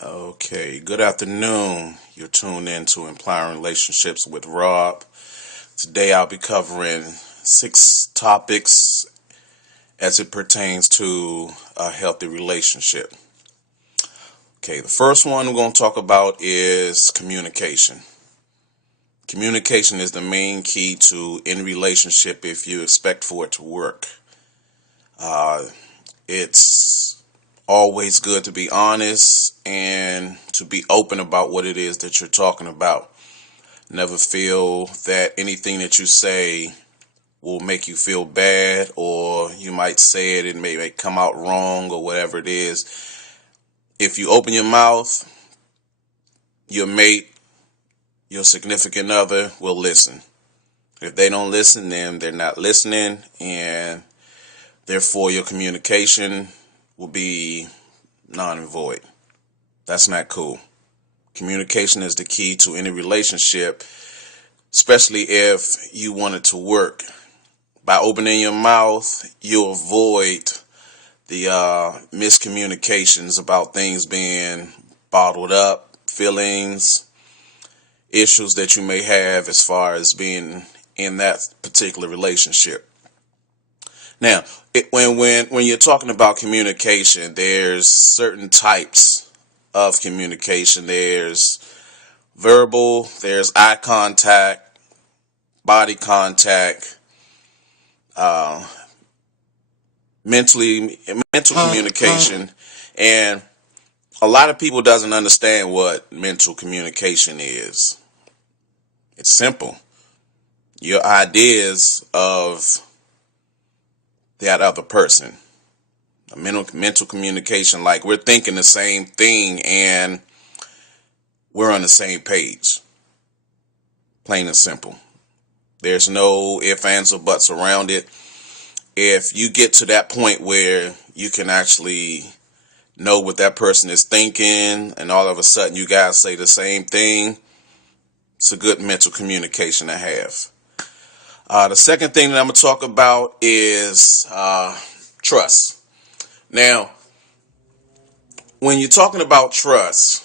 Okay, good afternoon. You're tuned in to Empowering Relationships with Rob. Today I'll be covering 6 topics as it pertains to a healthy relationship. Okay, the first one we're going to talk about is communication. Communication is the main key to any relationship if you expect for it to work. It's always good to be honest and to be open about what it is that you're talking about. Never feel that anything that you say will make you feel bad, or you might say it and may come out wrong or whatever it is. If you open your mouth, your mate, your significant other will listen. If they don't listen, then they're not listening, and therefore your communication will be non and void. That's not cool. Communication is the key to any relationship, especially if you want it to work. By opening your mouth, you'll avoid the miscommunications about things being bottled up, feelings, issues that you may have as far as being in that particular relationship. Now, when you're talking about communication, there's certain types of communication. There's verbal, there's eye contact, body contact, mental communication, and a lot of people doesn't understand what mental communication is. It's simple. Your ideas of that other person. A mental communication, like we're thinking the same thing and we're on the same page. Plain and simple. There's no ifs, ands, or buts around it. If you get to that point where you can actually know what that person is thinking and all of a sudden you guys say the same thing, it's a good mental communication to have. The second thing that I'm going to talk about is trust. Now, when you're talking about trust,